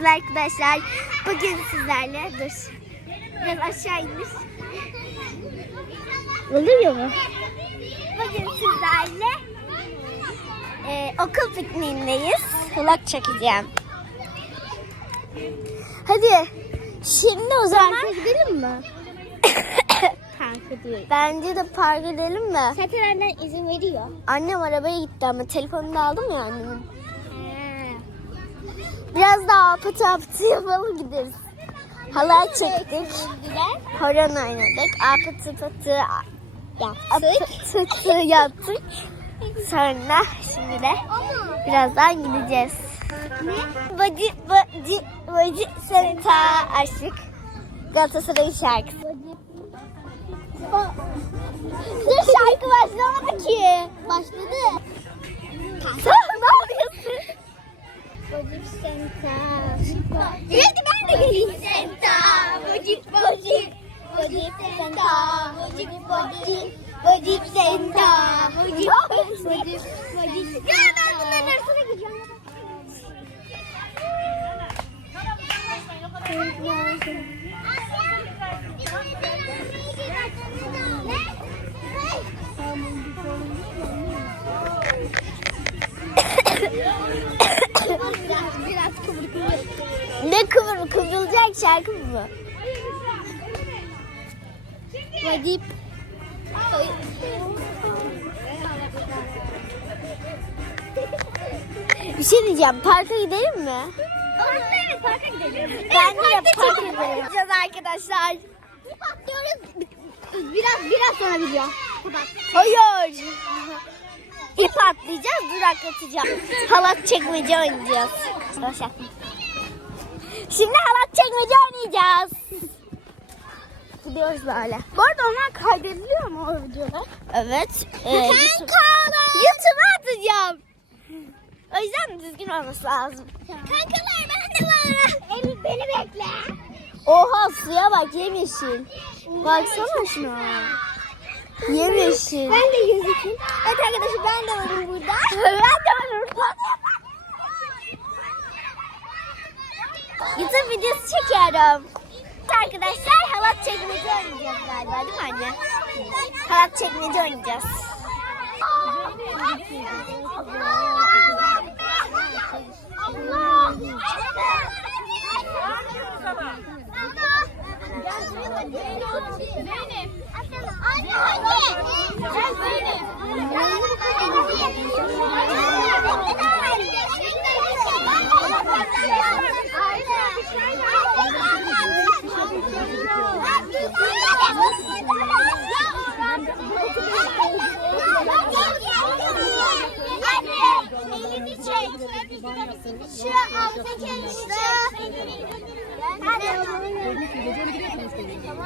Merhaba arkadaşlar. Bugün sizlerle dur. Biraz aşağı indir. Oluyor mu? Bugün sizlerle e, okul pikniğindeyiz. Vlog çekeceğim. Hadi. Şimdi o zaman... Parka gidelim mi? Parka değil. Bence de parka gidelim mi? Zaten annen izin veriyor. Annem arabaya gitti ama telefonunu aldım ya annemin. Biraz daha apatı apatı yapalım gideriz. Halay çektik. Horon oynadık. Apatı patı yaptık. Apatı yaptık. Sonra şimdi de birazdan gideceğiz. Bacı bacı bacı seni ta aşık. Galatasaray şarkısı. Dur şarkı başlamadı ki. Başladı. Sen ne yapıyorsun? Bocik senta. Hadi ben de geleyim. Senta. Bocik bocik. Bocik senta. Bocik bocik. Bocik senta. Bocik bocik. Bocik Ya ben bunların arasına gireceğim. Biraz kıvır kıvır. Ne kıvır kıvrılacak şarkı mı bu? Vadip. Bir şey diyeceğim. Parka gidelim mi? Evet, parka gidelim. Ben de parka gidelim. Arkadaşlar. Patlıyoruz. Biraz biraz sonra video. Hayır. İp atlayacağız, duraklatacağız. Halat çekmece oynayacağız. Şimdi halat çekmece oynayacağız. Gidiyoruz böyle. Bu arada onlar kaydediliyor mu o videolar? Evet. E, Kankalar. YouTube'a atacağım. O yüzden düzgün olması lazım. Kankalar ben de var. Emir beni bekle. Oha suya bak yemyeşil. Baksana şuna. Yemyeşil. Ben de gözükeyim. Evet arkadaşlar ben de varım burada. ben de varım burada. YouTube videosu çekiyorum. Evet Arkadaşlar halat çekmece oynayacağız galiba değil mi anne? Halat çekmece oynayacağız. Allah! Zeynep. Anne anne. Gel Zeynep. Elini çek. Şu alttaki elini çek. Hadi.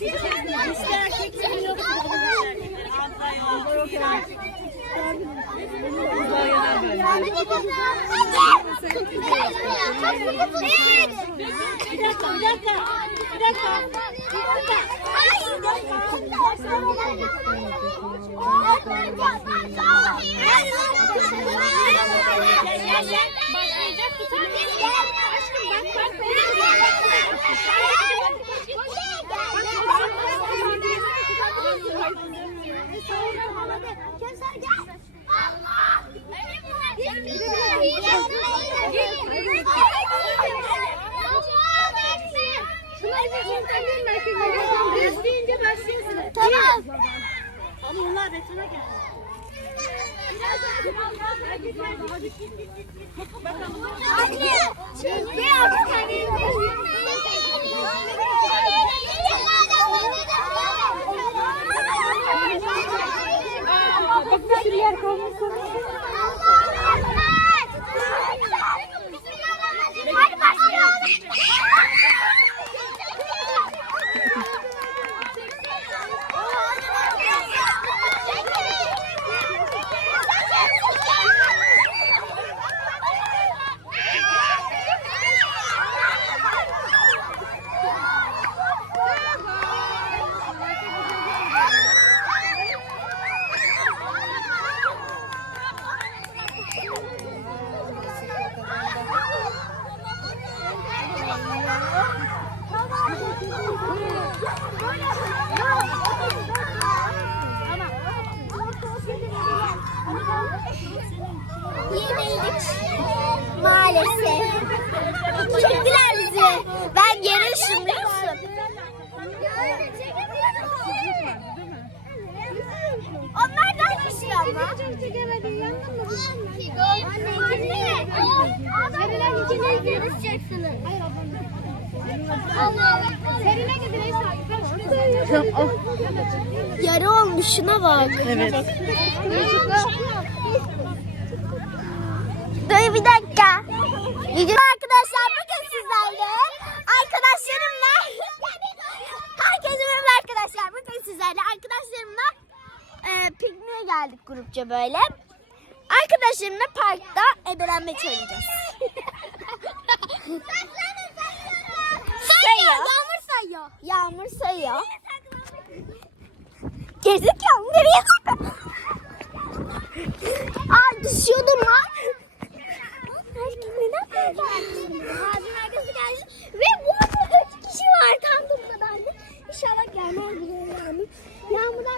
Bir dakika, bir dakika. Bir dakika. Bir dakika. Başlayacak Aşkım bak Kevser Tamam. Ama onlar betona geldi. Anne. Bir hafta Bak bir sürü yer kalmış. Ama. Anne ikiniz de yarışacaksınız. Yarı olmuş şuna bak. Evet. Dur bir dakika. Video arkadaşlar bugün sizlerle arkadaşlarımla herkese merhaba arkadaşlar. Bugün sizlerle arkadaşlarımla e, pikniğe geldik grupça böyle. Arkadaşlarımla parkta ebelenme çalacağız. sayıyor. Yağmur sayıyor. Yağmur sayıyor. Gerizekalı nereye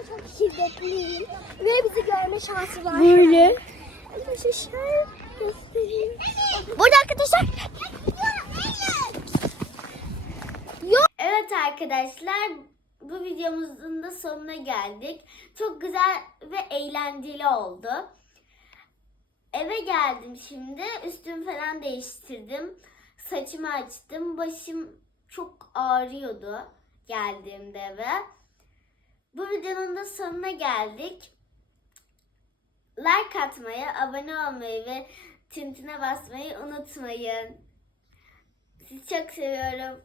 çok şiddetliyim. Ve bizi görme şansı var. Böyle. Arkadaşlar şöyle göstereyim. Burada arkadaşlar. Evet arkadaşlar bu videomuzun da sonuna geldik. Çok güzel ve eğlenceli oldu. Eve geldim şimdi. Üstümü falan değiştirdim. Saçımı açtım. Başım çok ağrıyordu geldiğimde eve. Bu videonun da sonuna geldik. Like atmayı, abone olmayı ve tintine basmayı unutmayın. Sizi çok seviyorum.